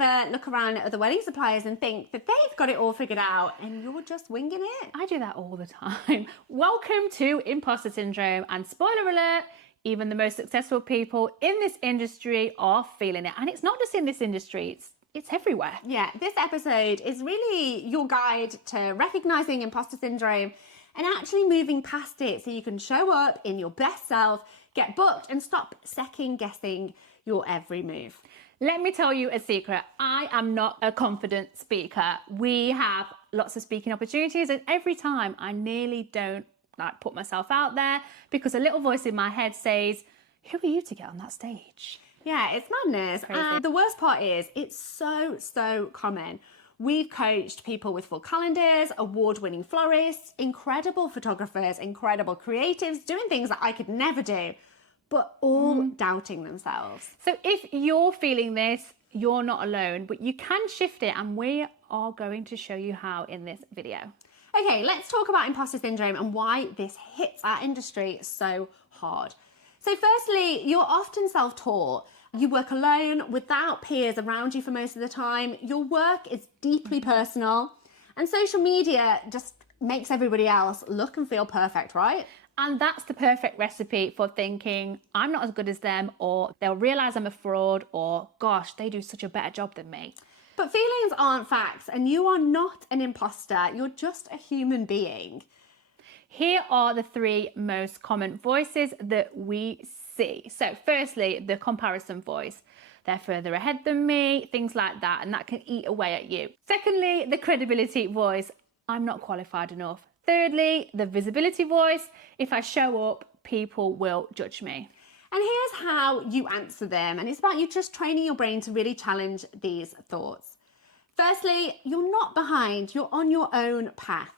ever look around at other wedding suppliers and think that they've got it all figured out and you're just winging it? I do that all the time. Welcome to Imposter Syndrome, and spoiler alert, even the most successful people in this industry are feeling it. And it's not just in this industry, it's everywhere. Yeah, this episode is really your guide to recognizing imposter syndrome and actually moving past it so you can show up in your best self, get booked, and stop second guessing your every move. Let me tell you a secret. I am not a confident speaker. We have lots of speaking opportunities, and every time I nearly don't put myself out there because a little voice in my head says, who are you to get on that stage? Yeah, it's madness. And the worst part is it's so common. We've coached people with full calendars, award-winning florists, incredible photographers, incredible creatives, doing things that I could never do, but all doubting themselves. So if you're feeling this, you're not alone, but you can shift it, and we are going to show you how in this video. Okay, let's talk about imposter syndrome and why this hits our industry so hard. So firstly, you're often self-taught. You work alone without peers around you for most of the time. Your work is deeply personal, and social media just makes everybody else look and feel perfect, right? And that's the perfect recipe for thinking, I'm not as good as them, or they'll realize I'm a fraud, or gosh, they do such a better job than me. But feelings aren't facts, and you are not an imposter. You're just a human being. Here are the three most common voices that we see. So firstly, the comparison voice. They're further ahead than me, things like that, and that can eat away at you. Secondly, the credibility voice. I'm not qualified enough. Thirdly, the visibility voice. If I show up, people will judge me. And here's how you answer them. And it's about you just training your brain to really challenge these thoughts. Firstly, you're not behind. You're on your own path.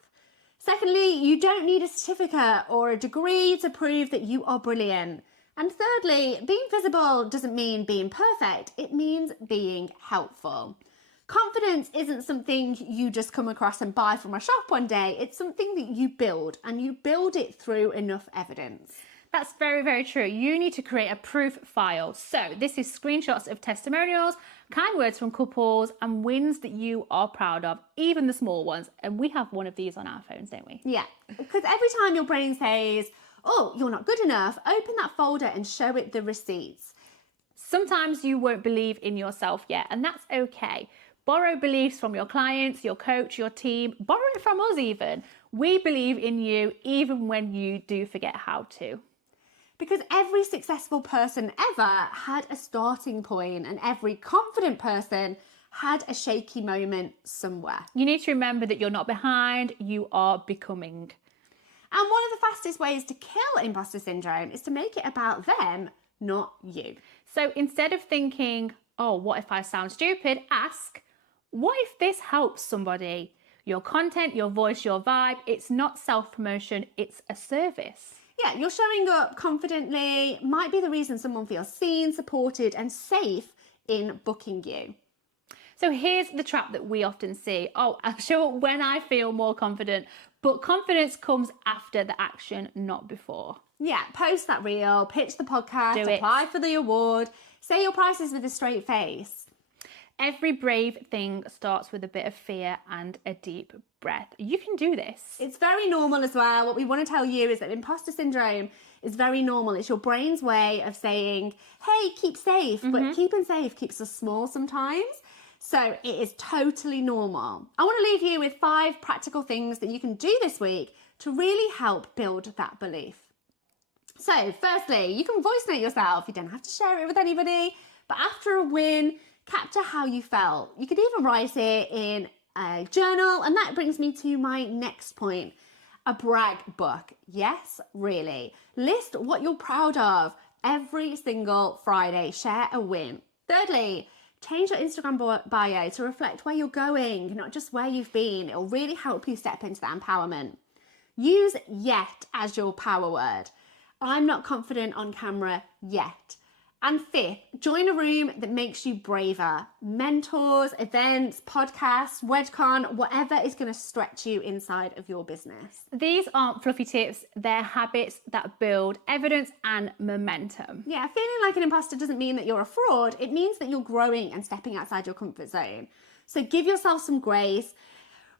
Secondly, you don't need a certificate or a degree to prove that you are brilliant. And thirdly, being visible doesn't mean being perfect. It means being helpful. Confidence isn't something you just come across and buy from a shop one day. It's something that you build, and you build it through enough evidence. That's very, very true. You need to create a proof file. So this is screenshots of testimonials, kind words from couples, and wins that you are proud of, even the small ones. And we have one of these on our phones, don't we? Yeah, because every time your brain says, oh, you're not good enough, open that folder and show it the receipts. Sometimes you won't believe in yourself yet, and that's okay. Borrow beliefs from your clients, your coach, your team. Borrow it from us even. We believe in you even when you do forget how to. Because every successful person ever had a starting point, and every confident person had a shaky moment somewhere. You need to remember that you're not behind, you are becoming. And one of the fastest ways to kill imposter syndrome is to make it about them, not you. So instead of thinking, oh, what if I sound stupid? Ask, what if this helps somebody? Your content, your voice, your vibe, it's not self-promotion, it's a service. Yeah, you're showing up confidently might be the reason someone feels seen, supported, and safe in booking you. So here's the trap that we often see. Oh, I'll show up when I feel more confident, but confidence comes after the action, not before. Yeah, post that reel, pitch the podcast, apply for the award, say your prices with a straight face. Every brave thing starts with a bit of fear and a deep breath. You can do this. It's very normal as well. What we want to tell you is that imposter syndrome is very normal. It's your brain's way of saying, hey, keep safe, but keeping safe keeps us small sometimes. So it is totally normal. I want to leave you with 5 practical things that you can do this week to really help build that belief. So firstly, you can voice note yourself. You don't have to share it with anybody, but after a win, capture how you felt. You could even write it in a journal, and that brings me to my next point, a brag book. Yes, really. List what you're proud of every single Friday. Share a win. Thirdly, change your Instagram bio to reflect where you're going, not just where you've been. It'll really help you step into that empowerment. Use yet as your power word. I'm not confident on camera yet. And fifth, join a room that makes you braver. Mentors, events, podcasts, WedCon, whatever is going to stretch you inside of your business. These aren't fluffy tips, they're habits that build evidence and momentum. Yeah, feeling like an imposter doesn't mean that you're a fraud. It means that you're growing and stepping outside your comfort zone. So give yourself some grace.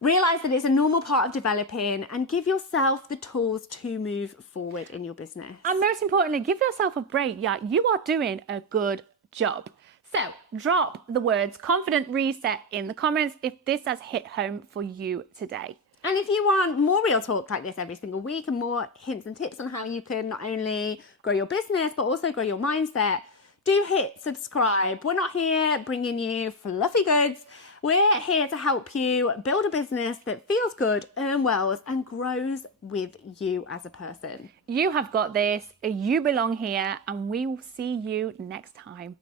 Realize that it's a normal part of developing and give yourself the tools to move forward in your business. And most importantly, give yourself a break. Yeah, you are doing a good job. So drop the words confident reset in the comments if this has hit home for you today. And if you want more real talk like this every single week and more hints and tips on how you can not only grow your business, but also grow your mindset, do hit subscribe. We're not here bringing you fluffy goods. We're here to help you build a business that feels good, earn well, and grows with you as a person. You have got this, you belong here, and we will see you next time.